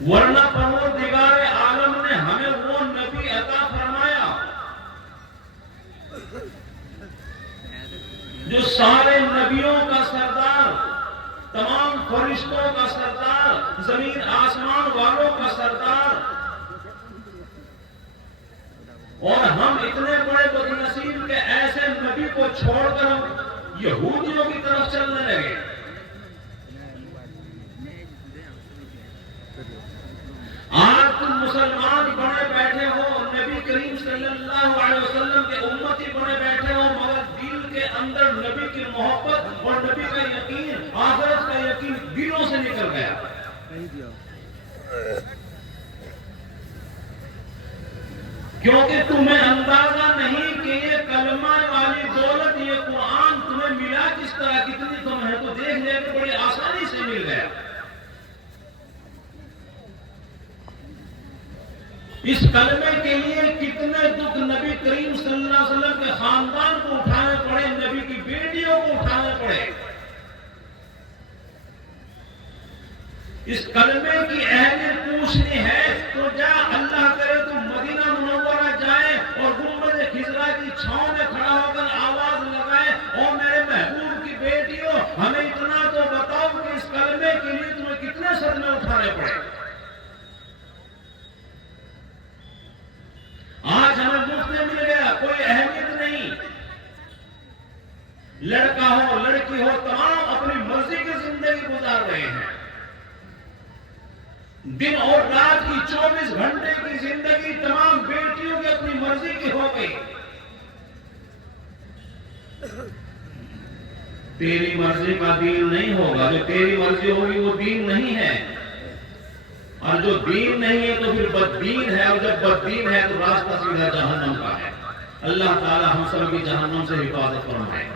ورنہ پروردگار عالم نے ہمیں وہ نبی عطا فرمایا جو سارے نبیوں کا سردار، تمام فرشتوں کا سردار، زمین آسمان والوں کا سردار، اور ہم اتنے بڑے بدنصیب کے ایسے نبی کو چھوڑ کر ہم یہودیوں کی طرف چلنے لگے۔ آج تم مسلمان بنے بیٹھے ہو، نبی کریم صلی اللہ علیہ وسلم کے امتی بنے بیٹھے ہو، مگر دل کے اندر نبی کی محبت اور نبی کا یقین، آخرت کا یقین دلوں سے نکل گیا۔ کیونکہ تمہیں اندازہ نہیں کہ یہ کلمہ والی دولت، یہ قرآن تمہیں ملا کس طرح، کتنی تم ہے تو دیکھ لے کہ بڑی آسانی سے مل گیا۔ اس کلمے کے لیے کتنے دکھ نبی کریم صلی اللہ علیہ وسلم کے خاندان کو اٹھانے پڑے، نبی کی بیٹیوں کو اٹھانے پڑے۔ اس کلمے کی اہمیت پوچھنی ہے تو جا، اللہ کرے تو مدینہ منورہ جائے اور گنبد خضرا کی چھاؤں میں کھڑا ہو کر آواز لگائے، اور میرے محبوب کی بیٹیوں ہمیں اتنا تو بتاؤ کہ اس کلمے کے لیے تمہیں کتنے صدمے اٹھانے پڑے۔ آج ہمیں مفت میں مل گیا، کوئی اہمیت نہیں۔ لڑکا ہو لڑکی ہو، تمام اپنی مرضی کی زندگی گزار رہے ہیں۔ دن اور رات کی 24 گھنٹے کی زندگی تمام بیٹیوں کی اپنی مرضی کی ہو گئی۔ تیری مرضی کا دین نہیں ہوگا، جو تیری مرضی ہوگی وہ دین نہیں ہے، اور جو دین نہیں ہے تو پھر بددین ہے، اور جب بددین ہے تو راستہ سیدھا جہنم کا ہے۔ اللہ تعالی ہم سب کی جہنم سے حفاظت فرمائے۔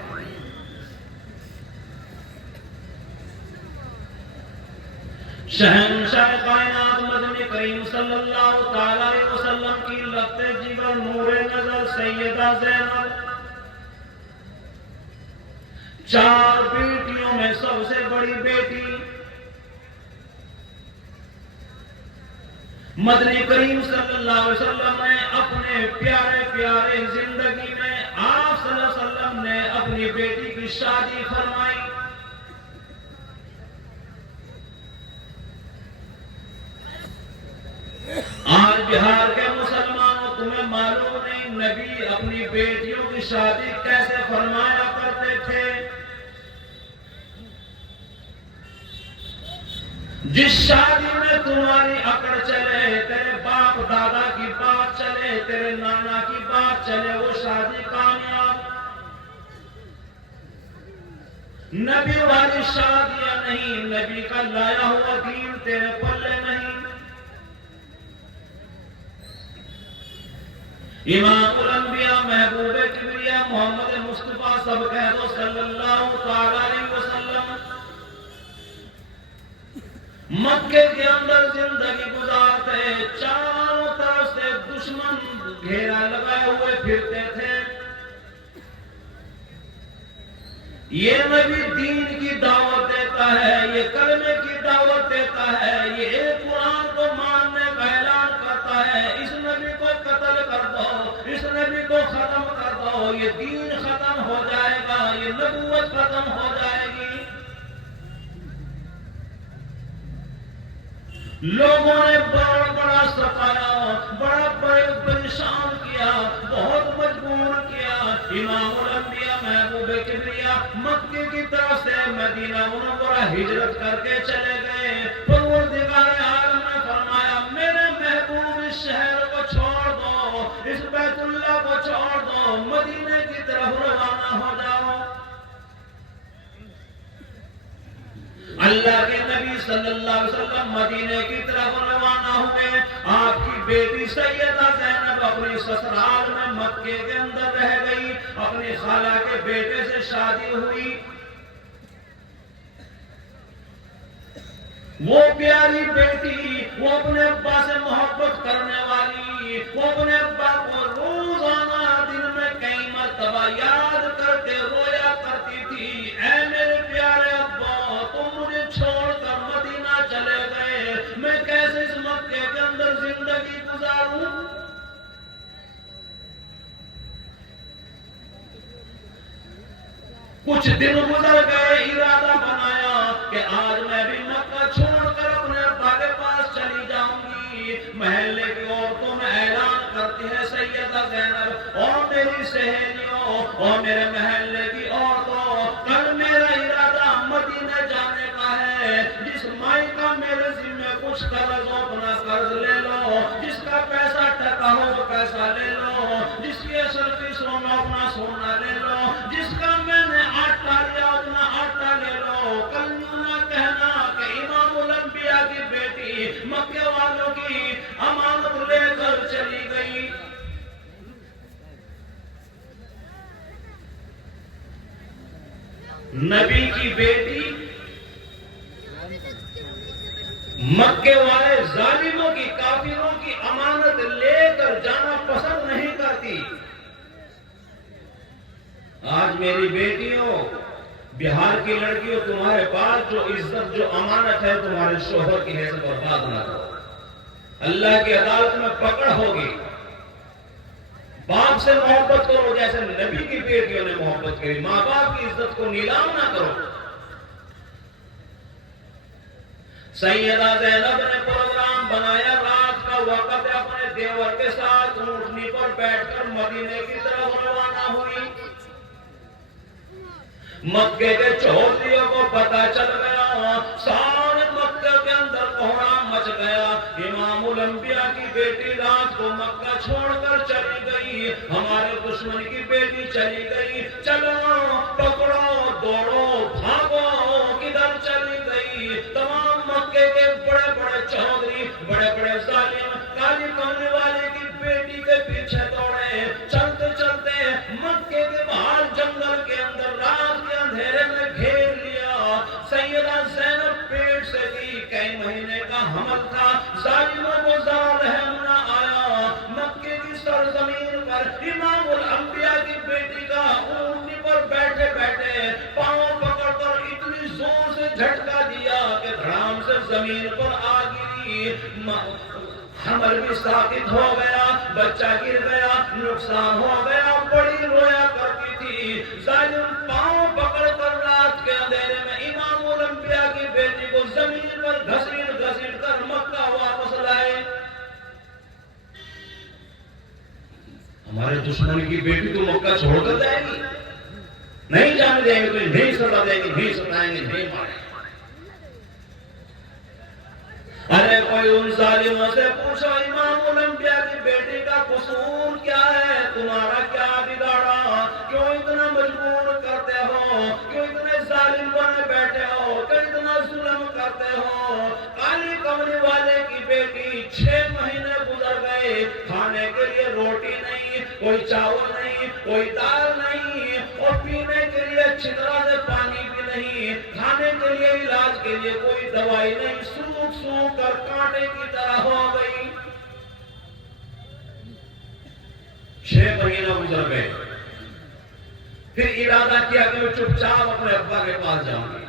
شہنشاہ کائنات مدنی کریم صلی اللہ تعالی علیہ وسلم کی لبتے جگر نور نظر سیدہ زینب، 4 بیٹیوں میں سب سے بڑی بیٹی، مدنی کریم صلی اللہ علیہ وسلم نے اپنے پیارے پیارے زندگی میں آپ صلی اللہ علیہ وسلم نے اپنی بیٹی کی شادی فرمائی۔ آج بہار کے مسلمانوں تمہیں معلوم نہیں نبی اپنی بیٹیوں کی شادی کیسے فرمایا کرتے تھے۔ جس شادی میں تمہاری اکڑ چلے، تیرے باپ دادا کی بات چلے، تیرے نانا کی بات چلے، وہ شادی کامیاب۔ نبی والی شادیاں نہیں، نبی کا لایا ہوا دین تیرے پلے نہیں۔ امام الانبیاء محبوب کبریا محمد مصطفیٰ سب کہہ دو صلی اللہ تعالی علیہ وسلم مکے کے اندر زندگی گزارتے، چاروں طرف سے دشمن گھیرا لگائے ہوئے پھرتے تھے۔ یہ نبی دین کی دعوت دیتا ہے، یہ کلمے کی دعوت دیتا ہے، یہ ایک قرآن کو ماننے کا اعلان کرتا ہے۔ اس نبی کو قتل کر دو، اس نبی کو ختم کر دو، یہ دین ختم ہو جائے گا، یہ نبوت ختم ہو جائے گی۔ لوگوں نے بڑا ستایا، بڑا پریشان کیا، بہت مجبور کیا۔ امام الانبیاء محبوب کبریا مکے کی طرف سے مدینہ منورہ ہجرت کر کے چلے گئے۔ پروردگار عالم نے فرمایا میرے محبوب اس شہر کو چھوڑ دو، اس بیت اللہ کو چھوڑ دو، مدینے کی طرف روانہ ہو جاؤ۔ اللہ کے نبی صلی اللہ علیہ وسلم مدینے کی طرف روانہ ہوئے۔ آپ کی بیٹی سیدہ زینب اپنی سسرال میں مکے کے اندر رہ گئی، اپنی خالہ کے بیٹے سے شادی ہوئی۔ وہ پیاری بیٹی، وہ اپنے ابا سے محبت کرنے والی، وہ اپنے ابا کو روزانہ دن میں کئی مرتبہ یاد کر کے رویا کرتی تھی، اے میرے پیارے ابا تم مجھے چھوڑ کر مدینہ چلے گئے، میں کیسے اس کچھ دن گزر گئے، ارادہ بنایا کہ آج میں بھی مکہ چھوڑ کر اپنے ابا کے پاس چلی جاؤں گی۔ محلے کی عورتوں میں اعلان کرتی ہے سیدہ زینب اور میری سہیلیوں اور میرے محلے کی عورتوں، کل میرا ارادہ مدینے جانے کا ہے۔ جس مائی کا میرے ذمہ کچھ قرض ہو اپنا قرض لے لو، جس کا پیسہ ٹکا ہو وہ پیسہ لے لو، جس کی اصل کی سونا اپنا سونا لے لو، جس کا میں نے آٹا لیا اپنا آٹا لے لو۔ کل نہ کہنا کہ امام الانبیاء کی بیٹی مکے والوں کی امانت لے کر چلی گئی۔ نبی کی بیٹی مکے والے ظالموں کی، کافروں کی امانت لے کر جانا پسند نہیں کرتی۔ آج میری بیٹیوں، بہار کی لڑکیوں، تمہارے پاس جو عزت جو امانت ہے تمہارے شوہر کی حیثیت برباد نہ کرو، اللہ کی عدالت میں پکڑ ہوگی۔ باپ سے محبت کرو جیسے نبی کی بیٹیوں نے محبت کی، ماں باپ کی عزت کو نیلام نہ کرو۔ سیدہ زینب نے پروگرام بنایا، رات کا وقت اپنے دیور کے ساتھ اونٹنی پر بیٹھ کر مدینے کی طرف روانہ ہوئی۔ مکے کے چودھریوں کو پتہ چل گیا، سارے مکے کے اندر کوہرام مچ گیا، امام الانبیاء کی بیٹی رات کو مکہ چھوڑ کر چلی گئی، ہمارے دشمن کی بیٹی چلی گئی، چلو پکڑو دوڑو بھاگو، کدھر چلی گئی؟ تمام مکے کے بڑے بڑے چودھری، بڑے بڑے ظالم کالی کملی والے کی بیٹی کے پیچھے دوڑے، چلتے چلتے مکے کے باہر جنگل کے اندر رات کے اندھیرے میں گھیر لیا۔ سیدہ زینب پیٹ سے بھی کئی مہینے کا حمل تھا، ظالموں کو ذرا رحم نہ آیا۔ مکے کی سرزمین پر امام الانبیاء کی بیٹی کا اونٹنی پر بیٹھے بیٹھے پاؤں پکڑ کر اتنی زور سے جھٹکا دیا کہ دھڑام سے زمین پر آ گری، حمل بھی ساقط ہو گیا، بچہ گر گیا، نقصان ہو گیا، بڑی رویا کرتی تھی۔ ظالم پاؤں پکڑ کر رات کے اندھیرے میں امام الانبیاء کی بیٹی کو زمین پر گھسیٹ گھسیٹ کر مکہ واپس لائے۔ ہمارے دشمن کی بیٹی تو مکہ چھوڑ کر جائے گی، نہیں جانے دیں گے، نہیں ستا دیں گے، نہیں ستائیں گے، نہیں ماریں گے۔ ارے کوئی ان ظالموں سے پوچھو امام الانبیاء کی بیٹی کا قصور کیا ہے، تمہارا کیا بگاڑا، کیوں اتنا مجبور کرتے ہو، کیوں اتنے ظالم بنے بیٹھے ہو، کیوں اتنا ظلم کرتے ہو؟ کالی کملی والے کی بیٹی 6 مہینے گزر گئے، کھانے کے لیے روٹی نہیں، کوئی چاول نہیں، کوئی دال نہیں، اور پینے کے لیے اچھی طرح سے پانی بھی نہیں، کھانے کے لیے علاج کے لیے کوئی دوائی نہیں، سوکھ سوکھ کر کانٹے کی طرح ہو گئی۔ 6 مہینہ گزر گئے، پھر ارادہ کیا کہ وہ چپ چاپ اپنے ابا کے پاس جاؤں گی۔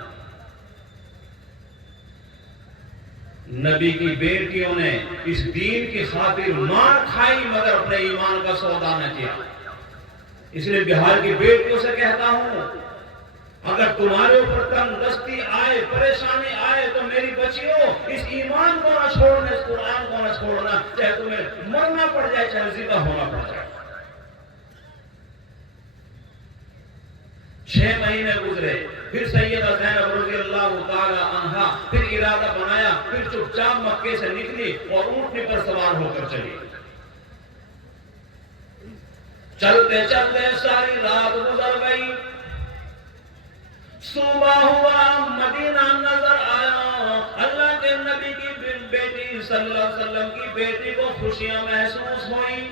نبی کی بیٹیوں نے اس دین کی خاطر مار کھائی مگر اپنے ایمان کا سودا نہ کیا۔ اس لیے بہار کی بیٹیوں سے کہتا ہوں، اگر تمہارے اوپر تنگ دستی آئے، پریشانی آئے تو میری بچیوں اس ایمان کو نہ چھوڑنا، اس قرآن کو نہ چھوڑنا، چاہے تمہیں مرنا پڑ جائے چاہے زندہ ہونا پڑ جائے۔ 6 مہینے گزرے، پھر سیدہ زینب رضی اللہ تعالی عنہا پھر ارادہ بنایا، پھر چپ چاپ مکے سے نکلی اور اونٹنی پر سوار ہو کر چلی۔ چلتے چلتے ساری رات گزر گئی، صبح ہوا، مدینہ نظر آیا۔ اللہ کے نبی کی بیٹی صلی اللہ علیہ وسلم کی بیٹی کو خوشیاں محسوس ہوئی،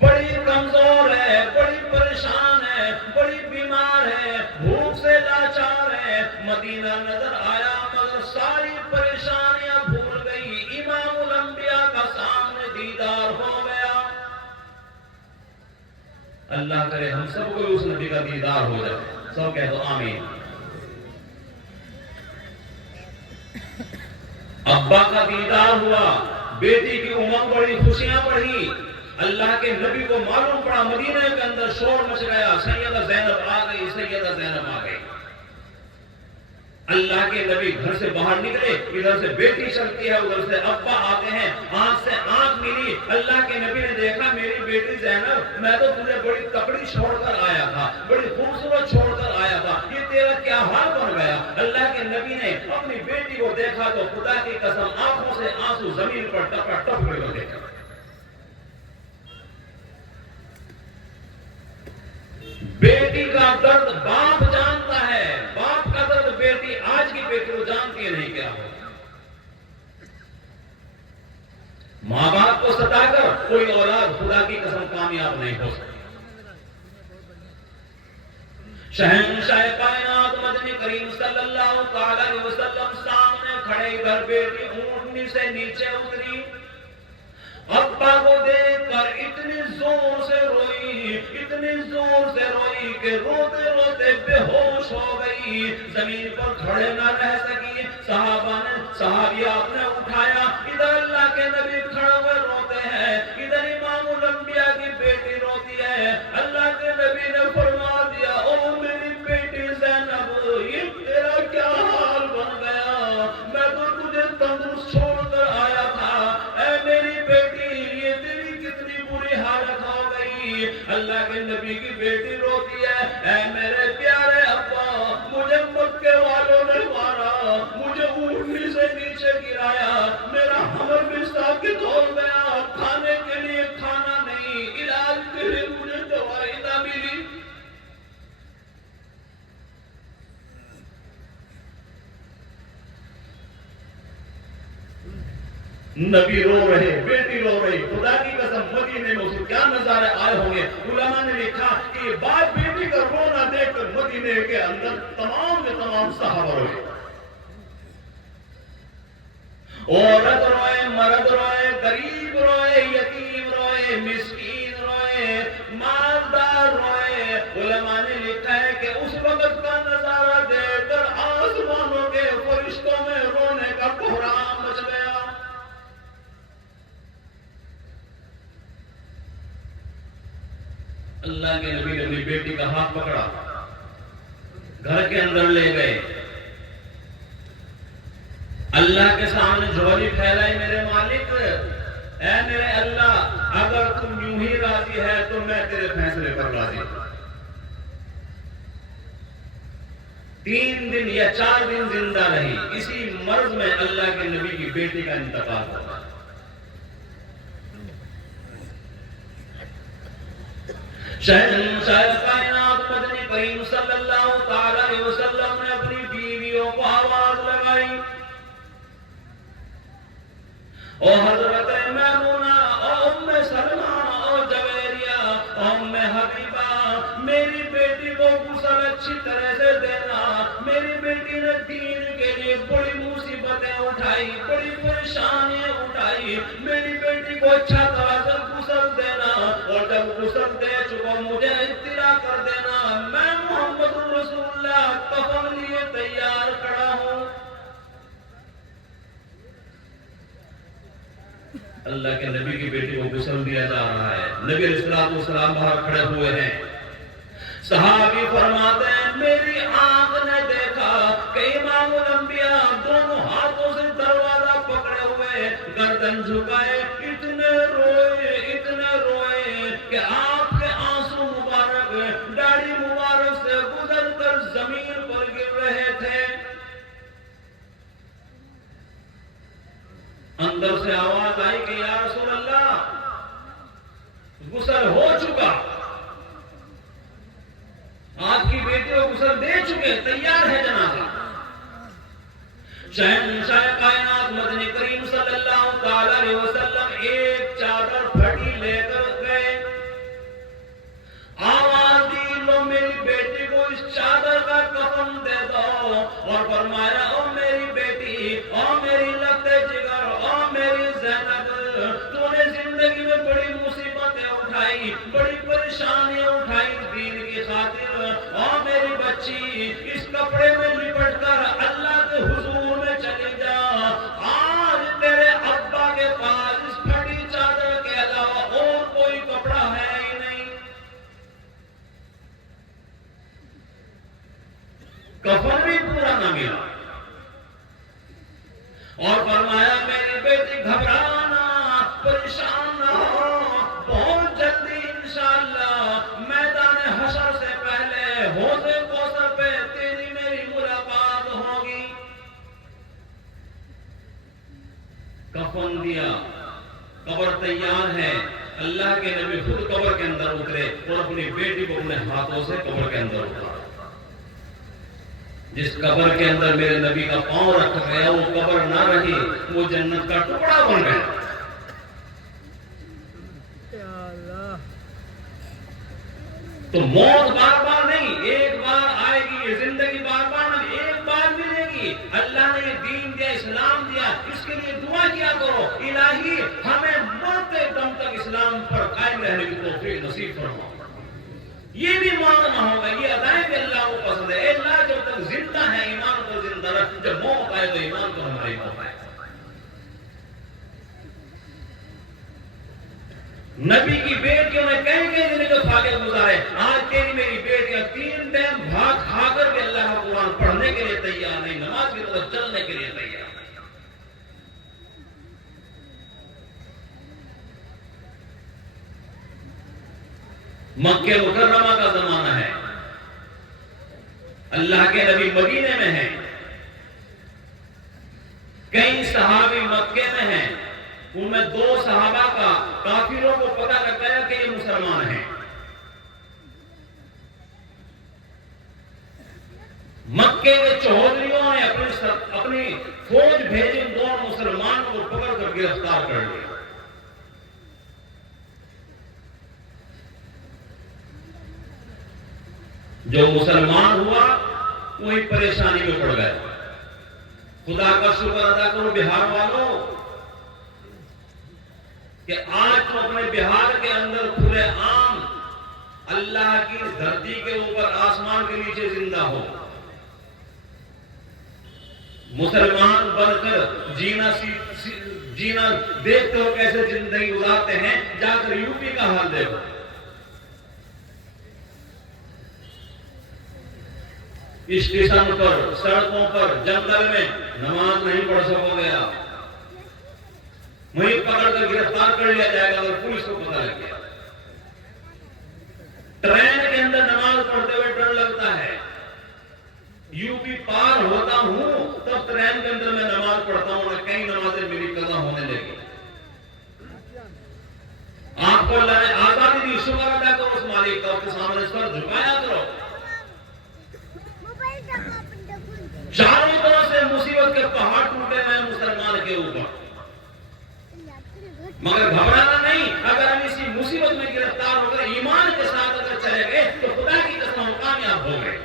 بڑی کمزور ہے، بڑی پریشان ہے، بڑی بیمار ہے، بھوک سے لاچار ہے۔ مدینہ نظر آیا مگر ساری پریشانیاں بھول گئی، امام الانبیاء کا سامنے دیدار ہو گیا۔ اللہ کرے ہم سب کو اس نبی کا دیدار ہو جائے، سب کہہ دو آمین۔ ابا کا دیدار ہوا، بیٹی کی امنگ بڑی، خوشیاں بڑھی، اللہ کے نبی کو معلوم پڑا مدینہ کے اندر شور مچ گیا، سیدہ زینب آ گئی، سیدہ زینب آ گئی۔ اللہ کے نبی گھر سے باہر نکلے، ادھر سے بیٹی چلتی ہے، ادھر سے ابا آتے ہیں، آنکھ سے آنکھ ملی۔ اللہ کے نبی نے دیکھا میری بیٹی زینب، میں تو تجھے بڑی تکڑی چھوڑ کر آیا تھا، بڑی خوبصورت چھوڑ کر آیا تھا، یہ تیرا کیا حال بن گیا؟ اللہ کے نبی نے اپنی بیٹی کو دیکھا تو خدا کی قسم آنکھوں سے آنسو زمین پر ٹپا ٹپ کر دیکھا۔ بیٹی کا درد باپ جانتا ہے، باپ کا درد بیٹی، آج کی بیٹی کو جانتی ہے نہیں کیا ہو۔ ماں باپ کو ستا کر کوئی اولاد خدا کی قسم کامیاب نہیں ہو سکتی۔ شہنشاہ کائنات مدنی کریم صلی اللہ تعالی علیہ وسلم سامنے کھڑے، ادھر بیٹی اونٹنی سے نیچے اتری، ابا کو دیکھ کر اتنی زور سے روئی، اتنی زور سے روئی کہ روتے روتے بے ہوش ہو گئی، زمین پر کھڑے نہ رہ سکی۔ صحابیات نے اٹھایا، ادھر اللہ کے نبی کھڑے ہوئے روتے ہیں، ادھر امام الانبیاء کی بیٹی روتی ہے۔ اللہ کے نبی نے فرما دیا، او میری بیٹی زینب، یہ تیرا کیا حال بن گیا؟ میں تو تجھے تندرست چھوڑ کر آیا تھا، اے میری بیٹی، یہ تیری کتنی بری حالت ہو گئی۔ اللہ کے نبی کی بیٹی روتی ہے، اے میرے پیارے ابا، مجھے مکے والوں نے مارا، مجھے اونٹنی سے نیچے گرایا، میرا حمل بھی ساکت ہو گیا، کھانے کے لیے کھانا نہیں، علاج کے لیے مجھے دوائی نہ ملی۔ نبی رو رہے، بیٹی رو رہی، خدا کی قسم مدینے میں اسے کیا نظارے آئے ہوں گے۔ علماء نے لکھا کہ یہ باپ بیٹی کا رونا دیکھ کر مدینے کے اندر تمام کے تمام صحابہ روئے، عورت روئے، مرد روئے، غریب روئے، یتیم روئے، مسکین روئے، مالدار روئے۔ علماء نے لکھا ہے کہ اس وقت کا نظارہ دیکھ کر آسمانوں کے فرشتوں میں رونے کا بحران مچ گیا۔ اللہ کے نبی نے اپنی بیٹی کا ہاتھ پکڑا، گھر کے اندر لے گئے، اللہ کے سامنے جھولی پھیلائی، میرے مالک، اے میرے اللہ، اگر تم یوں ہی راضی ہے تو میں تیرے فیصلے پر راضی ہوں۔ 3 دن یا 4 دن زندہ رہی، اسی مرض میں اللہ کے نبی کی بیٹی کا انتقال ہوا۔ شہنشاہ کائنات مدنی کریم صلی اللہ تعالی علیہ وسلم نے اپنی بیویوں کو آواز لگائی، او حضرت میمونہ، او ام سلمہ، او جویریہ، او ام حبیبہ، میری بیٹی کو غسل اچھی طرح سے دینا، میری بیٹی نے دین کے لیے بڑی مصیبتیں اٹھائی، بڑی پریشانیاں اٹھائی، میری بیٹی کو اچھا طرح سے غسل دینا، اور جب غسل دے چکو مجھے اطلاع کر دینا، میں محمد رسول اللہ کفن لیے تیار کھڑا ہوں۔ اللہ کے نبی کی بیٹی کو غسل دیا جا رہا ہے، نبی علیہ السلام باہر کھڑے ہوئے ہیں، صحابی فرماتے ہیں میری آنکھ نے دیکھا کہ امام الانبیاء دونوں ہاتھوں سے دروازہ پکڑے ہوئے، گردن جھکائے، اتنے روئے کہ آپ کے آنسو مبارک داڑھی مبارک سے گزر کر زمین پر گر رہے تھے۔ اندر سے آواز آئی کہ یا رسول اللہ، غسل ہو چکا، آپ کی بیٹی کو غسل دے چکے، تیار ہے جنازہ۔ شہنشاہ کائنات مدنی کریم صلی اللہ تعالی علیہ وسلم ایک چادر پھٹی لے کر گئے، آواز دی لو میری بیٹی کو اس چادر کا کفن دے دو، اور فرمایا او میری بیٹی، او میری لگتے جگر، او میری زینب، تو نے زندگی میں بڑی مصیبتیں اٹھائی، بڑی پریشانیاں اٹھائی دین کی خاطر، او میری بچی، اس کپڑے میں لپٹ کر اللہ کے حضور میں چلی جا، آج تیرے ابا کے پاس اس پھٹی چادر کے علاوہ اور کوئی نہ ملا. اور فرمایا میری بیٹی گھبرانا، پریشان نہ ہو، بہت جلدی انشاءاللہ میدان حشر سے پہلے حوض کوثر پہ تیری میری ملاقات ہوگی. کفن دیا، قبر تیار ہے. اللہ کے نبی خود قبر کے اندر اترے اور اپنی بیٹی کو اپنے ہاتھوں سے قبر کے اندر اتارا. جس قبر کے اندر میرے نبی کا پاؤں رکھا گیا وہ قبر نہ رہی، وہ جنت کا ٹکڑا بن گیا. تو موت بار بار نہیں، ایک بار آئے گی. یہ زندگی بار بار نہیں، ایک بار ملے گی. اللہ نے یہ دین دیا، اسلام دیا، اس کے لیے دعا کیا کرو الہی ہمیں مرتے دم تک اسلام پر قائم رہنے کی توفیق نصیب فرما. یہ بھی مانگنا ہوگا، یہ ادائیں بھی اللہ کو پسند ہے. اے اللہ جب تک زندہ ہے ایمان کو زندہ رکھ، جب موت آئے تو ایمان کو ہماری موت آئے. نبی کی بیٹیوں نے کئی دن جو فاقے گزارے، آج تیری میری بیٹیاں 3 ٹائم بھاگ کھا کر کے اللہ کا قرآن پڑھنے کے لیے تیار نہیں، نماز کی طرف چلنے کے لیے تیار. مکہ مکرمہ کا زمانہ ہے، اللہ کے نبی مدینے میں ہیں، کئی صحابی مکے میں ہیں. ان میں 2 صحابہ کا کافروں کو پتہ لگ گیا کہ یہ مسلمان ہیں. مکے کے چودھریوں نے اپنی فوج بھیجی، 2 مسلمانوں کو پکڑ کر گرفتار کر لیا. جو مسلمان ہوا وہی پریشانی میں پڑ گئے. خدا کا شکر ادا کرو بہار والوں کہ آج تو اپنے بہار کے اندر کھلے عام اللہ کی دھرتی کے اوپر آسمان کے نیچے زندہ ہو، مسلمان بن کر جینا دیکھتے ہو کیسے زندگی گزارتے ہیں. جا کر یو پی کا حال دیکھو. اسٹیشن پر، سڑکوں پر، جنگل میں نماز نہیں پڑھ سکو گے آپ. وہیں پکڑ کر گرفتار کر لیا جائے گا اگر پولیس کو پتہ لگ گیا. ٹرین کے اندر نماز پڑھتے ہوئے ڈر لگتا ہے. یو پی پار ہوتا ہوں تب ٹرین کے اندر میں نماز پڑھتا ہوں اور کئی نمازیں میری قضا ہونے لگی. آپ کو اللہ نے آزادی دی، شکر ادا کرو اس مالک کا، اس کے سامنے سر جھکایا کرو. چاروں طرف سے مصیبت کے پہاڑ ٹوٹے ہیں مسلمان کے اوپر، مگر گھبرانا نہیں. اگر ہم اسی مصیبت میں گرفتار ہو کر ایمان کے ساتھ اگر چلے گئے تو خدا کی قسم ہم کامیاب ہو گئے.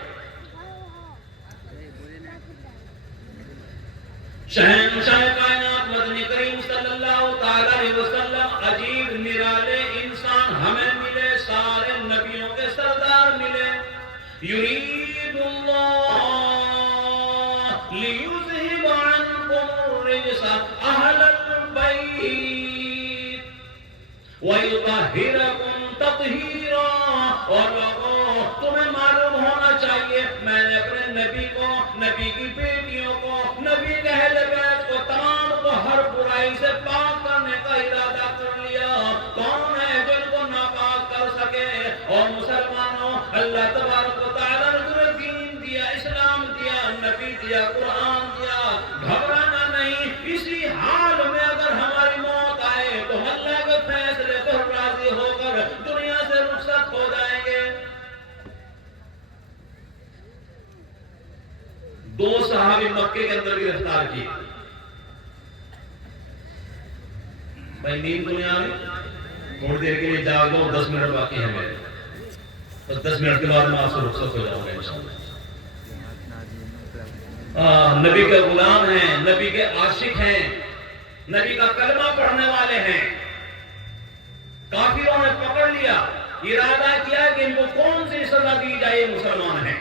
شہنشاہ کائنات مدنی کریم صلی اللہ تعالی علیہ وسلم عجیب نرالے انسان ہمیں ملے، سارے نبیوں کے سردار ملے. یرید اللہ لیذہب عنکم الرجس اہل البیت وَيُطَهِّرَكُمْ تَطْهِيرًا. اور لوگوں تمہیں معلوم ہونا چاہیے میں نے اپنے نبی کو، نبی کی بیٹیوں کو، نبی کے اہل بیت کو تمام کو ہر برائی سے پاک کرنے کا ارادہ کر لیا. کون ہے جو ان کو ناپاک کر سکے؟ اور مسلمانوں اللہ تبارک و تعالیٰ نے تمہیں دین دیا، اسلام دیا، نبی دیا، قرآن دیا. گھبرانا نہیں. اسی حال میں اگر ہماری موت آئے تو اللہ کے فیصلے پر راضی ہو کر دنیا سے رخصت ہو جائیں گے. 2 صحابی مکے کے اندر گرفتار کیے. بھائی نیند دنیا میں تھوڑی دیر کے لیے جاگ لو، 10 منٹ باقی ہے میرے، بس 10 منٹ کے بعد میں آپ سے رخصت ہو جاؤں گا انشاءاللہ. نبی کے غلام ہیں، نبی کے عاشق ہیں، نبی کا کلمہ پڑھنے والے ہیں. کافروں نے پکڑ لیا، ارادہ کیا کہ ان کو کون سی سزا دی جائے، مسلمان ہیں.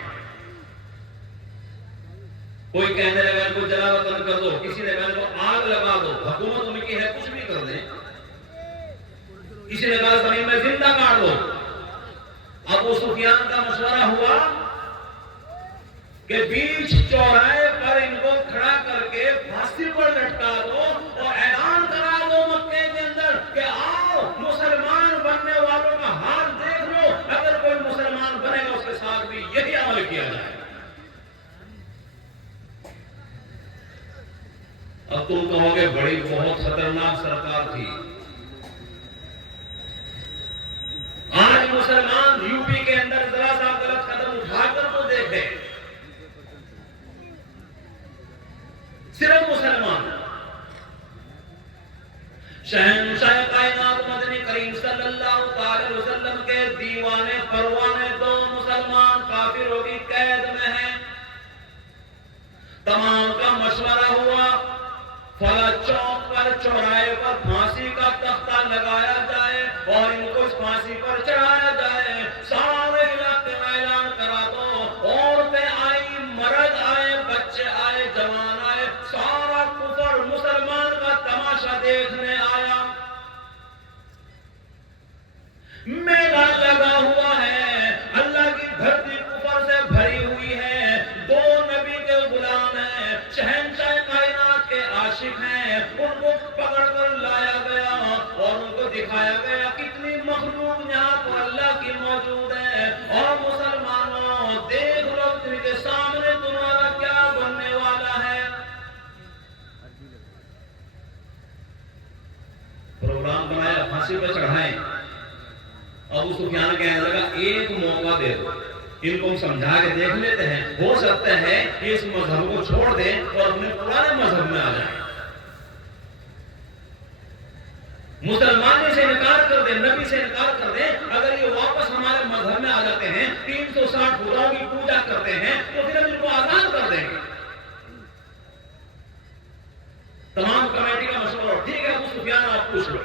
کوئی کہنے لگا ان کو جلا وطن کر دو، کسی نے کہا ان کو آگ لگا دو، حکومت ان کی ہے کچھ بھی کر دیں. کسی نے کہا زمین میں زندہ کاٹ دو. ابو سفیان کا مشورہ ہوا کہ بیچ چوراہے اب تم کہو گے بڑی بہت خطرناک سرکار تھی. آج مسلمان یو پی کے اندر ذرا سا غلط قدم اٹھا کر تو دیکھے، صرف مسلمان. شہنشاہ کائنات مدنی کریم صلی اللہ علیہ وسلم کے دیوانے پروانے دو مسلمان کافروں کی قید میں ہیں. تمام کا مشورہ ہوا فلاں چوک پر چوراہے پر پھانسی کا تختہ لگایا جائے اور ان کو پھانسی پر چڑھایا جائے. سارے علاقے میں اعلان کرا دو، عورتیں آئی، مرد آئے، بچے آئے، جوان آئے، سارا کفر مسلمان کا تماشا دیکھنے آیا. میلہ لگا ہوا ہے، اللہ کی دھرتی کفر سے بھری ہوئی ہے. دو نبی کے غلام ہیں، شہنشاہ کائنات کے عاشق ہیں، ان کو پکڑ کر لایا گیا اور ان کو دکھایا گیا کتنی مخلوق یہاں پر اللہ کی موجود ہے. اور مسلمانوں دیکھ لو تم کے سامنے تمہارا کیا بننے والا ہے. پروگرام بنایا، پھانسی پہ چڑھائیں. ابو سفیان کہنے لگا ایک موقع دے دو، ان کو ہم سمجھا کے دیکھ لیتے ہیں، ہو سکتا ہے کہ اس مذہب کو چھوڑ دیں اور اپنے پرانے مذہب میں آ جائیں. مسلمانی سے انکار کر دیں، نبی سے انکار کر دیں. اگر یہ واپس ہمارے مذہب میں آ جاتے ہیں، 360 خداؤں کی پوجا کرتے ہیں، تو پھر ہم ان کو آزاد کر دیں گے. تمام کمیٹی کا مشورہ، ٹھیک ہے ابو سفیان آپ پوچھ لو.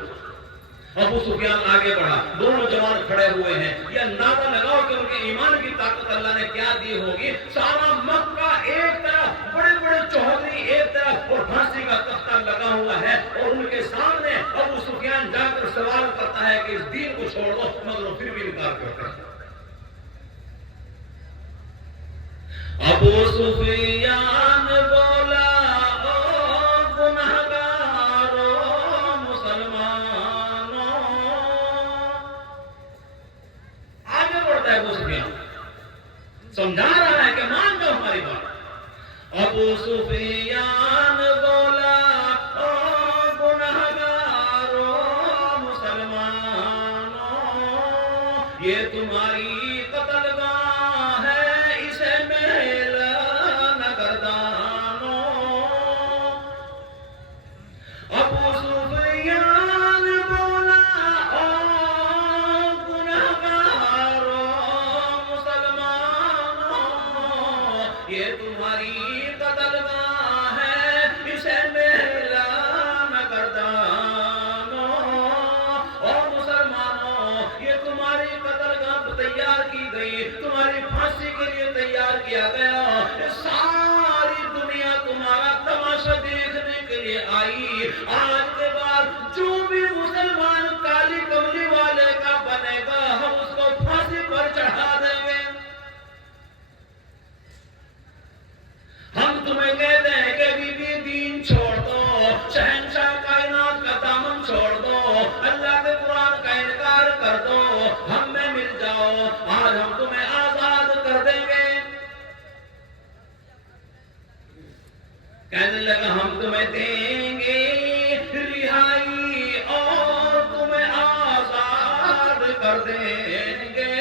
ابو سفیان آگے بڑھا، دونوں جوان کھڑے ہوئے ہیں. یہ اندازہ لگاؤ کہ ان کے ایمان کی طاقت اللہ نے کیا دی ہوگی. سارا مکہ ایک طرف، بڑے بڑے چوہدری ایک طرف، اور پھانسی کا تختہ لگا ہوا ہے. اور ان کے سامنے ابو سفیان جا کر سوال کرتا ہے کہ اس دین کو چھوڑ دو، مگر وہ پھر بھی انکار کرتے ہیں. ابو سفیان بولا سمجھا رہا ہے کہ مان جاؤ ہماری بات. ابو سفیان بولا او گنہگارو مسلمانوں، یہ تمہاری قتل گاہ ہے، اسے میل نہ گردانو. ابو سفیان بولا او گنہگارو یہ تمہاری قتل گاہ ہے، اسے میلا نہ گردانو. اور مسلمانوں یہ تمہاری قتل گاہ تیار کی گئی، تمہاری پھانسی کے لیے تیار کیا گیا. ساری دنیا تمہارا تماشا دیکھنے کے لیے آئی. آج کے بعد جو بھی مسلمان کالی کملی والے کا بنے گا، ہم اس کو پھانسی پر چڑھا دیں گے. ہم تمہیں کہتے ہیں کہ بی بی دین چھوڑ دو، شہنشاہ کائنات کا دامن چھوڑ دو، اللہ کے قرآن کا انکار کر دو، ہم میں مل جاؤ، آج ہم تمہیں آزاد کر دیں گے. کہنے لگا ہم تمہیں دیں گے رہائی اور تمہیں آزاد کر دیں گے.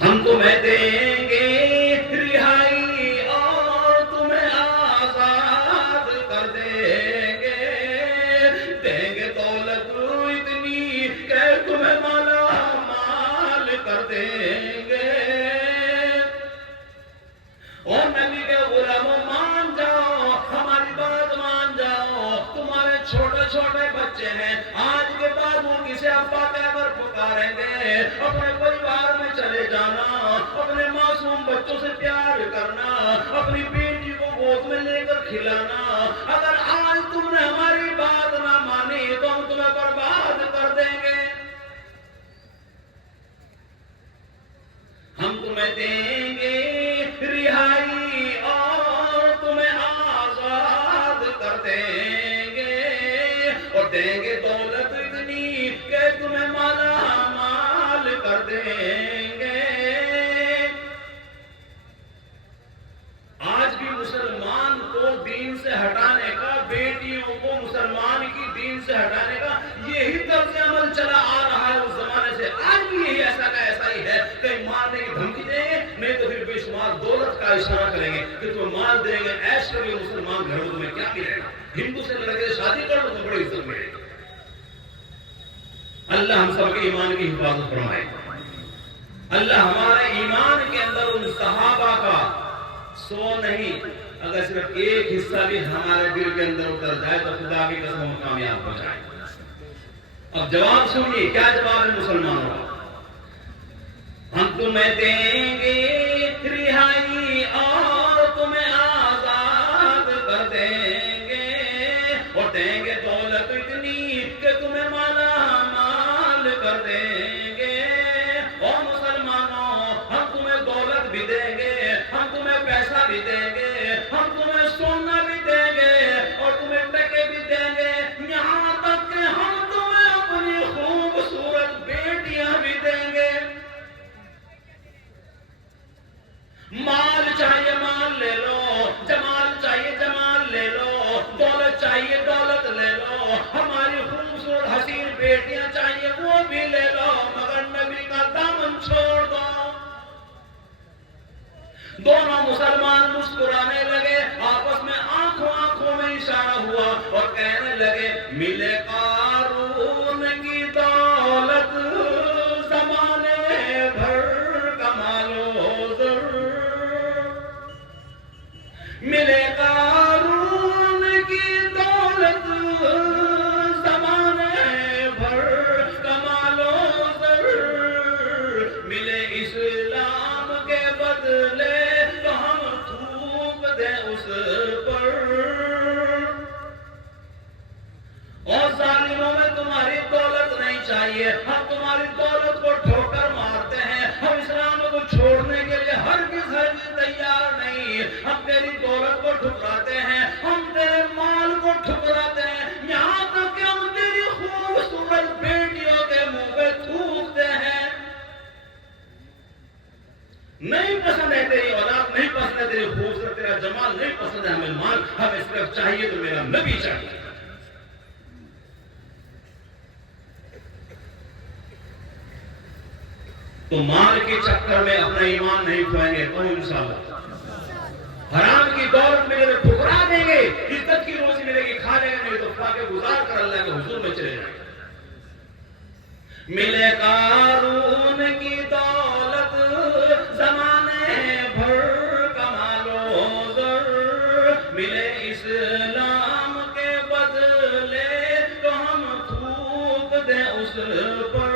ہم تمہیں دیں گے رہائی اور تمہیں آزاد کر دیں گے دولت اتنی کہ تمہیں مالا مال کر دیں گے. اور نبی کے غلاموں مان جاؤ، ہماری بات مان جاؤ. تمہارے چھوٹے چھوٹے بچے ہیں، آج کے بعد وہ کسے ابا کہہ کر پکاریں گے. اپنے پریوار میں چلے جانا، اپنے معصوم بچوں سے پیار کرنا، اپنی بیٹی کو گود میں لے کر کھلانا. اگر آج تم نے ہماری بات نہ مانی تو ہم تمہیں برباد کر دیں گے. ہم تمہیں دیں گے رہائی اور تمہیں آزاد کر دیں گے، اور دیں گے دولت اتنی کہ تمہیں مالا مال کر دیں گے. مال دولت کا اشارہ کریں گے کہ تمہیں مال دیں گے، ایش کر کے مسلمان گھر میں تمہیں کیا ملے گا؟ ہندو سے لڑکے شادی کر لو تو بڑی عزت ملے گی۔ اللہ ہم سب کے ایمان کی حفاظت فرمائے۔ اللہ ہمارے ایمان کے اندر ان صحابہ کا 100 نہیں، اگر صرف ایک حصہ بھی ہمارے دل کے اندر اتر جائے تو خدا کی قسم ہم کامیاب ہو جائیں۔ اب جواب سنیے، کیا جواب ہے مسلمانوں کا؟ ہم تمہیں دیں گے رہائی اور تمہیں آزاد کر دیں گے، اور دیں گے دولت اتنی کہ تمہیں مالا مال کر دیں گے۔ اور مسلمانوں، ہم تمہیں دولت بھی دیں گے، ہم تمہیں پیسہ بھی دیں گے، ہم تمہیں سونا بھی دیں گے، اور تمہیں ٹکے بھی دیں گے، یہاں تک کہ ہم تمہیں اپنی خوبصورت بیٹیاں بھی دیں گے۔ مال چاہیے مال لے لو، جمال چاہیے جمال لے لو، دولت چاہیے دولت لے لو، ہماری خوبصورت حسین بیٹیاں چاہیے وہ بھی لے لو، مگر نبی کا دامن چھوڑ دو۔ دونوں مسلمان مسکرانے لگے، آپس میں آنکھوں میں اشارہ ہوا اور کہنے لگے ملے قارون کی دولت زمانے بھر کمالو زر، ملے قارون کی دولت زمانے بھر کمالو زر، ملے اسلام کے بدلے تو ہم تھوک دیں اس پر، اور ظالموں میں تمہاری دولت نہیں چاہیے، ہم تمہاری دولت کو ٹھوکر مارتے ہیں، ہم اسلام کو چھوڑنے کے لیے ہرگز تیار نہیں، ہم تیری دولت کو ٹھکراتے ہیں، ہم تیرے مال کو ٹھکراتے ہیں، یہاں تک کہ ہم تیری خوبصورت بیٹیوں کے منہ پہ تھوکتے ہیں۔ نہیں پسند ہے تیری اولاد، نہیں پسند ہے تیری خوبصورت، تیرا جمال نہیں پسند ہے ہمیں مال، ہمیں صرف چاہیے تو میرا نبی چاہیے۔ تو مال کے چکر میں اپنا ایمان نہیں کھوئیں گے تو انشاءاللہ حرام کی دولت ملے تو ٹھکرا دیں گے، عزت کی روزی ملے گی کھا لیں گے، نہیں تو کھا کے گزار کر اللہ کے حضور میں چلے جائیں گے۔ ملے قارون کی دولت زمانے بھر کمالو زر، ملے اسلام کے بدلے تو ہم تھوک دیں اس پر،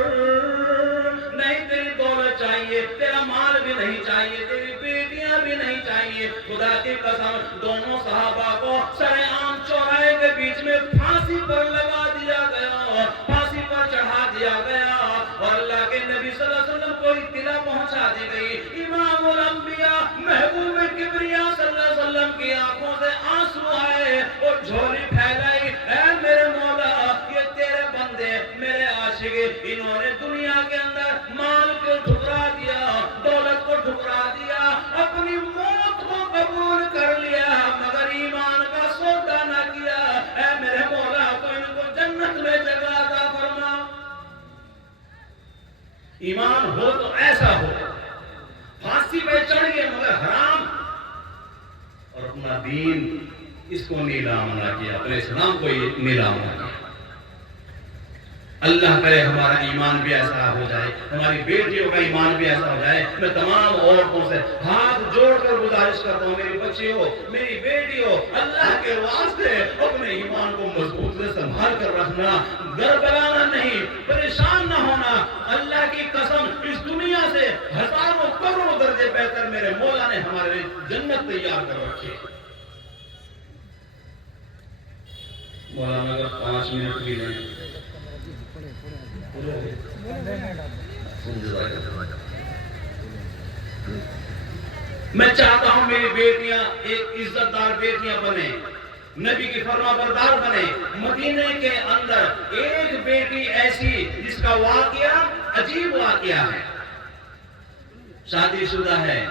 نہیں تیری دولت چاہیے، تیرا مال بھی نہیں چاہیے، تیری بیٹیاں بھی نہیں چاہیے۔ خدا کی قسم دونوں صحابہ کو سر عام چوراہے کے بیچ میں پھانسی پر لگا دیا گیا، پھانسی پر چڑھا دیا گیا، اور اللہ کے نبی صلی اللہ علیہ وسلم کو اطلاع پہنچا دی گئی۔ امام الانبیاء محبوب کبریا صلی اللہ علیہ وسلم کی آنکھوں سے آنسو آئے اور جھولی پھیلائی، اے میرے مولا یہ تیرے بندے میرے عاشق، انہوں نے دنیا کے اندر مال کو ٹھکرا دیا، دولت کو ٹھکرا دیا، اپنی موت کو قبول کر لیا، مگر ایمان کا سودا نہ کیا، اے میرے مولا تو ان کو جنت میں جگہ عطا فرما۔ ایمان ہو تو ایسا ہو، پھانسی پہ چڑھ گئے مگر حرام، اور اپنا دین اس کو نیلام نہ کیا، اپنے اسلام کو نیلام نہ کیا۔ اللہ کرے ہمارا ایمان بھی ایسا ہو جائے، ہماری بیٹیوں کا ایمان بھی ایسا ہو جائے۔ میں تمام عورتوں سے ہاتھ جوڑ کر گزارش کرتا ہوں، میری بچیوں میری بیٹیوں، اللہ کے واسطے اپنے ایمان کو مضبوط سے سنبھال کر رکھنا، گڑبڑانا نہیں، پریشان نہ ہونا۔ اللہ کی قسم اس دنیا سے ہزاروں کروڑوں درجے بہتر میرے مولا نے ہمارے لیے جنت تیار کر رکھی ہے۔ مولانا اگر 5 منٹ بھی نہیں میں چاہتا ہوں میری بیٹیاں ایک عزت دار بیٹیاں بنے، نبی کی فرما بردار بنے۔ مدینے کے اندر ایک بیٹی ایسی جس کا واقعہ عجیب واقعہ ہے، شادی شدہ ہے،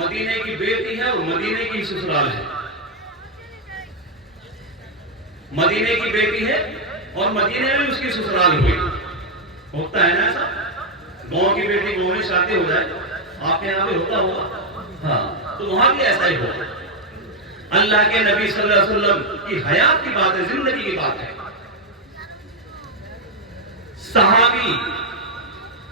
مدینے کی بیٹی ہے اور مدینے کی سسرال ہے، مدینے کی بیٹی ہے اور مدینے میں اس کی سسرال ہوئی۔ ہوتا ہے نا ایسا، گاؤں کی بیٹی گاؤں میں شادی ہو جائے آپ کے یہاں بھی ہوتا ہوگا، ہاں، تو وہاں بھی ایسا ہی ہوگا۔ اللہ کے نبی صلی اللہ علیہ وسلم کی حیات کی بات ہے، زندگی کی بات ہے۔ صحابی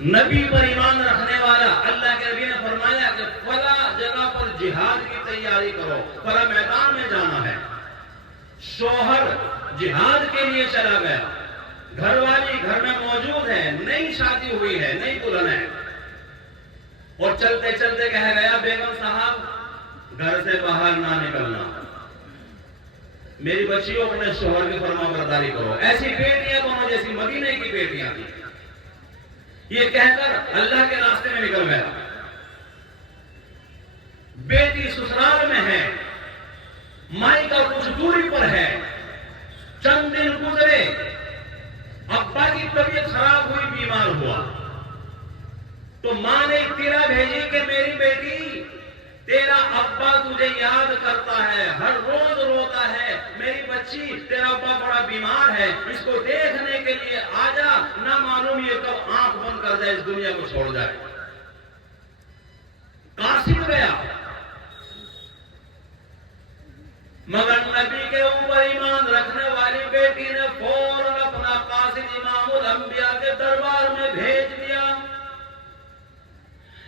نبی پر ایمان رکھنے والا، اللہ کے نبی نے فرمایا کہ فلاں جگہ پر جہاد کی تیاری کرو، فلاں میدان میں جانا ہے۔ شوہر جہاد کے لیے چلا گیا، گھر والی گھر میں موجود ہے، نئی شادی ہوئی ہے، نئی دلہن ہے، اور چلتے چلتے کہہ گیا بیگم صاحب گھر سے باہر نہ نکلنا، میری بچیوں اپنے شوہر کی فرما برداری کرو۔ ایسی بیٹیاں دونوں جیسی مدینے کی بیٹیاں تھیں۔ یہ کہہ کر اللہ کے راستے میں نکل گیا۔ بیٹی سسرال میں ہے، مائی کا کچھ دوری پر ہے، چند دن گزرے، ابا کی طبیعت خراب ہوئی، بیمار ہوا، تو ماں نے اطلاع بھیجی کہ میری بیٹی تیرا ابا تجھے یاد کرتا ہے، ہر روز روتا ہے، میری بچی تیرا ابا بڑا بیمار ہے، اس کو دیکھنے کے لیے آ جا، نہ معلوم یہ کب آنکھ بند کر جائے، اس دنیا کو چھوڑ جائے۔ قاسم گیا، مگر نبی کے اوپر ایمان رکھنے والی بیٹی نے فوراً اپنا قاصد امام الانبیاء کے دربار میں بھیج دیا،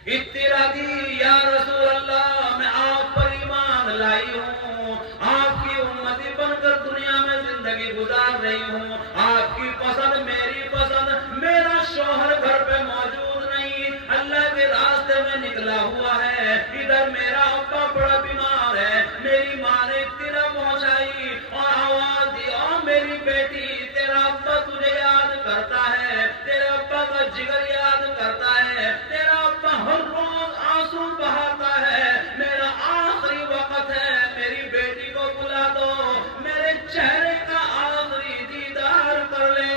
اطلاع دی، یا رسول اللہ میں آپ پر ایمان لائی ہوں، آپ کی امتی بن کر دنیا میں زندگی گزار رہی ہوں، آپ کی پسند میری پسند، میرا شوہر گھر پہ موجود نہیں، اللہ کے راستے میں نکلا ہوا ہے، ادھر میرا ابا بڑا بیمار ہے، میری ماں نے اطلاع پہنچائی اور آواز دی، اور میری بیٹی تیرا ابا تجھے یاد کرتا ہے، تیرے ابا کا جگر یاد کرتا ہے، تیرا ابا ہر روز آنسو بہاتا ہے، میرا آخری وقت ہے، میری بیٹی کو بلا دو، میرے چہرے کا آخری دیدار کر لے۔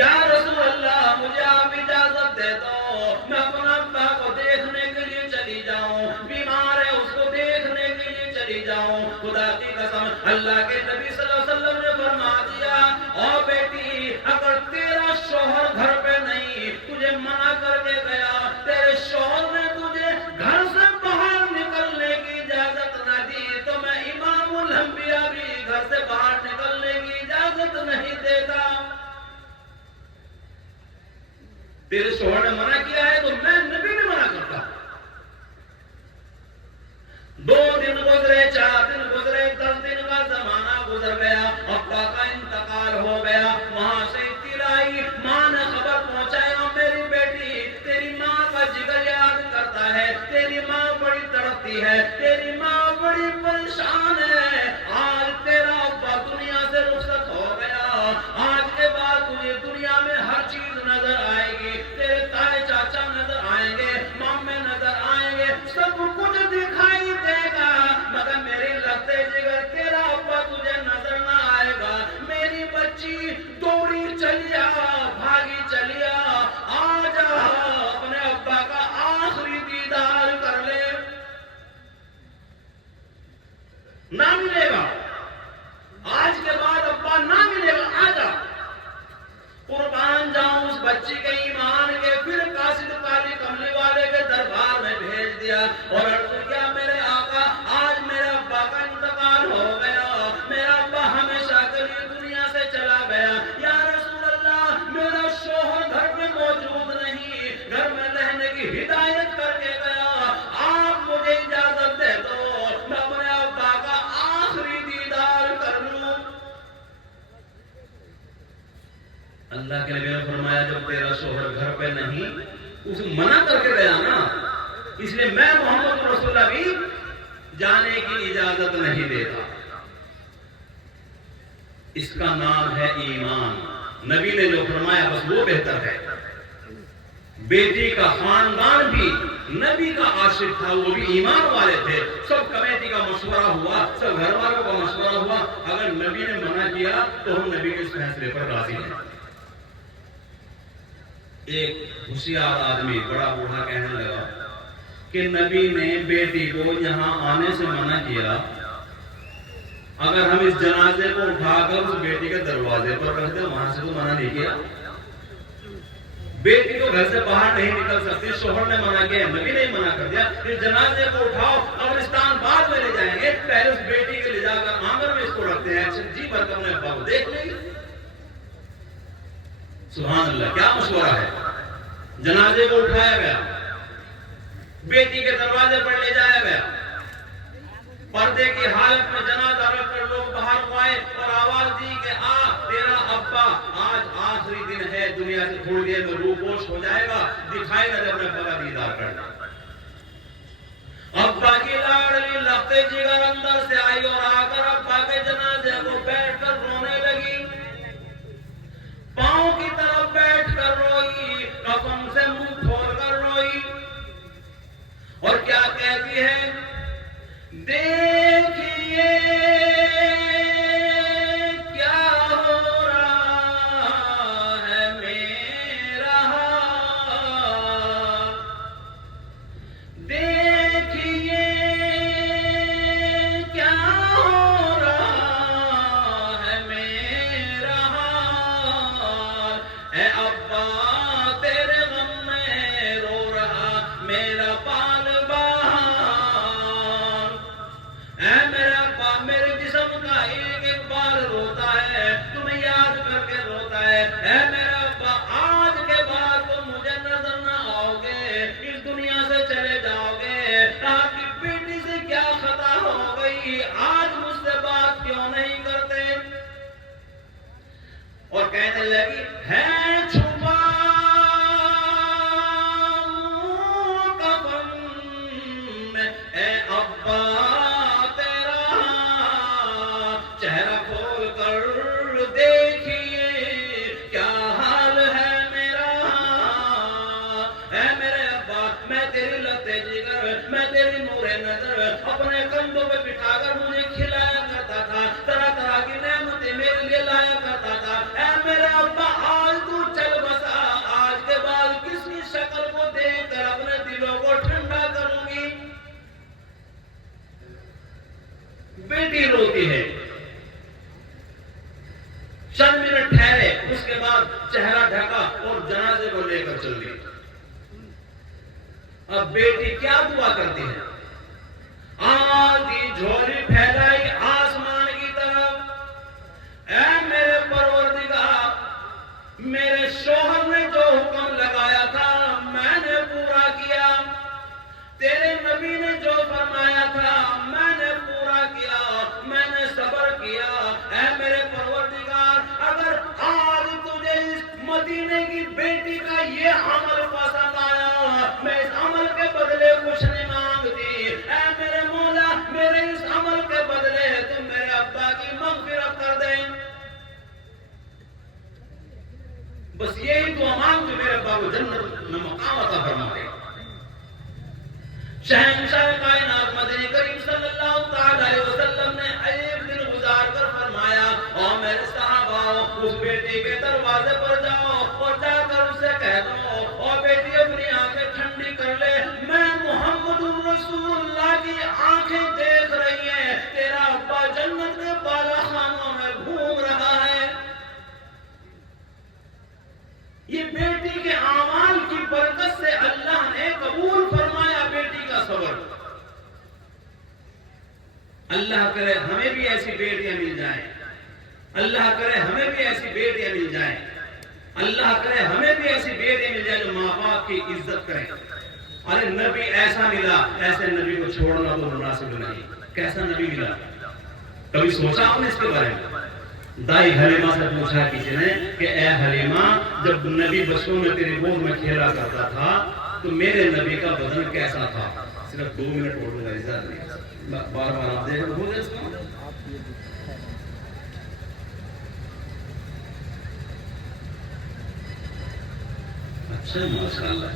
یا رسول اللہ مجھے آپ اجازت دے دو، میں اپنا ابا کو دیکھنے کے لیے چلی جاؤں، بیمار ہے اس کو دیکھنے کے لیے چلی جاؤں۔ خدا کی قسم اللہ کے نبی صلی اللہ علیہ وسلم نے فرما دیا، او بیٹی اگر تیرا شوہر گھر پہ نہیں، تجھے منع کر کے گیا، تیرے شوہر نے تجھے گھر سے باہر نکلنے کی اجازت نہ دی، تو میں امام الانبیاء بھی گھر سے باہر نکلنے کی اجازت نہیں دیتا۔ تیرے شوہر نے منع کیا ہے تو میں نبی بھی منع کرتا۔ 2 دن گزرے، 4 دن گزرے، 10 دن کا زمانہ گزر گیا، ابا کا انتقال ہو گیا، وہاں سے اطلاع آئی، ماں نے خبر پہنچایا، میری بیٹی تیری ماں کا جگر یاد کرتا ہے، تیری ماں بڑی تڑپتی ہے، تیری ماں بڑی پریشان ہے، آج تیرا ابا دنیا سے رخصت ہو گیا، آج کے بعد تجھے دنیا میں ہر چیز نظر آئے گی، تیرے تائے چاچا نظر آئیں گے، مامے نظر آئیں گے، سب کچھ دکھائی دے گا، مگر میری لگتے جگر تیرا ابا تجھے نظر نہ آئے گا۔ میری بچی دوڑی چلیا، بھاگی چلیا، آ جا اپنے ابا کا آخری دیدار کر لے، نہ ملے گا آج کے بعد ابا نہ ملے گا، آ جا۔ قربان جاؤں اس بچی کے ایمان کے، پھر قاصد کالی کملی والے کے دربار میں بھیج دیا اور عرض کیا، میرے آقا آج میرے ابا کا انتقال ہو گیا، میرا ابا ہمیشہ کے لیے دنیا سے چلا گیا، یا رسول اللہ میرا شوہر گھر میں موجود نہیں، گھر میں رہنے کی ہدایت کر کے گیا، آپ مجھے اجازت دے دو میں اپنے ابا کا آخری دیدار کر لوں۔ اللہ کے نبی نے فرمایا جب تیرا شوہر گھر پہ نہیں، اسے منع کر کے گیا نا، اس لیے میں محمد رسول اللہ بھی جانے کی اجازت نہیں دیتا۔ اس کا نام ہے ایمان، نبی نے جو فرمایا بس وہ بہتر ہے۔ بیٹی کا خاندان بھی نبی کا عاشق تھا، وہ بھی ایمان والے تھے، سب کمیٹی کا مشورہ ہوا، سب گھر والوں کا مشورہ ہوا، اگر نبی نے منع کیا تو ہم نبی کے اس فیصلے پر راضی ہیں۔ ایک ہوشیار آدمی بڑا بوڑھا کہنے لگا کہ نبی نے بیٹی کو یہاں آنے سے منع کیا، اگر ہم اس جنازے کو اٹھا کر اس بیٹی کے دروازے پر رکھ دیں، وہاں سے تو منع نہیں کیا، بیٹی کو گھر سے باہر نہیں نکل سکتی، شوہر نے منع کیا، نبی نے منع کر دیا، اس جنازے کو اٹھاؤ، قبرستان بعد میں لے جائیں گے، پہلے اس بیٹی کے لے جا کر آنگن میں اس کو رکھتے ہیں، جی بھر کر اپنے ابا کو دیکھ لیں گے۔ سبحان اللہ، کیا مشورہ ہے۔ جنازے کو اٹھایا گیا، بیٹی کے دروازے پر لے جایا گیا، پردے کی حالت میں جنازہ رکھ کر لوگ باہر کو آئے اور آواز دی کہ آ تیرا ابا آج آخری دن ہے، دنیا سے تھوڑی دیر میں روح پوش ہو جائے گا، دکھائی نہ دے، اپنے ابا کا دیدار کرنا۔ ابا کی لاڈلی لگتے جگر اندر سے آئی اور آ کر ابا کے جنازے کو بیٹھ کر رونے لگی، پاؤں کی طرف بیٹھ کر روئی، کفن سے منہ کھول کر روئی، اور کیا کہتی ہے؟ دیکھیے کیا ہو رہا ہے میرا حال، دیکھیے کیا ہو رہا ہے میرا حال، اے ابا تیرے غم میں رو رہا میرا بال بہار، اے میرے ابا میرے جسم کا ایک ایک بال روتا ہے، تمہیں یاد کر کے روتا ہے، اے میرے ابا آج کے بعد تم مجھے نظر نہ آؤ گے، اس دنیا سے چلے جاؤ گے، آپ کی بیٹی سے کیا خطا ہو گئی، آج مجھ سے بات کیوں نہیں کرتے؟ اور کہنے لگی ہے چھپا کفن میں اے ابا تیرا، چہرہ کھول کر دیکھیے کیا حال ہے میرا، اے میرے ابا میں تیری لتے جگر، میں تیری نور نظر اپنے کندھوں پہ بٹھا کر مجھے کھلایا کرتا تھا، طرح طرح کی نعمتیں میرے لیے لایا کرتا تھا، اے میرے ابا آج تو چل بسا، آج کے بعد کس کی شکل کو دیکھ کر اپنے دلوں کو ٹھنڈا کروں گی؟ بیٹی روتی ہے، چند منٹ ٹھہرے، اس کے بعد چہرہ ڈھکا اور جنازے کو لے کر چل گئی۔ اب بیٹی کیا دعا کرتی ہے؟ آدھی جھولی پھیلائی آسمان کی طرف، اے میرے پروردگار میرے شوہر نے جو حکم لگایا تھا میں نے پورا کیا، تیرے نبی نے جو فرمایا تھا میں نے پورا کیا، میں نے صبر کیا، اے میرے پروردگار اگر آج تجھے اس مدینے کی بیٹی کا یہ عمل پسند آیا، میں اس عمل کے بدلے کچھ نہیں مانگتی، اے میرے مولا میرے اس عمل کے بدلے تم میرے ابا کی مغفرت کر دیں، بس یہی دعا مانگ جو میرے ابا کو جنت میں مقام عطا فرما دے۔ شہنشاہ کائنات مدنی کریم صلی اللہ تعالی علیہ وسلم نے ایک دن گزار کر فرمایا، او میرے صحابہ اس بیٹی کے دروازے پر جاؤ اور جا کر اسے کہہ دو، او بیٹی اپنی آنکھیں ٹھنڈی کر لے، میں محمد رسول اللہ کی آنکھیں دیکھ رہی ہیں، تیرا ابا جنت کے بالا خانوں میں گھوم رہا ہے۔ یہ بیٹی کے اعمال کی برکت سے اللہ نے قبول فرمایا بیٹی کا صبر۔ اللہ کرے ہمیں بھی ایسی بیٹیاں مل جائیں، اللہ کرے ہمیں بھی ایسی بیٹیاں مل جائیں، اللہ کرے ہمیں بھی ایسی بیٹیاں مل جائیں جو ماں باپ کی عزت کریں۔ ارے نبی ایسا ملا، ایسے نبی کو چھوڑنا تو مناسب نہیں، کیسا نبی ملا؟ کبھی سوچا آپ نے اس کے بارے میں؟ دائی حلیمہ سے پوچھا کسی نے کہ اے حلیمہ جب نبی بچوں میں تیری گود میں کھیلا کرتا تھا تو میرے نبی کا بدن کیسا تھا؟ صرف 2 منٹ اور دوں گا، اجازت نہیں، بار بار آپ دیکھ ہو جائے اس کو۔ اچھا ماشاءاللہ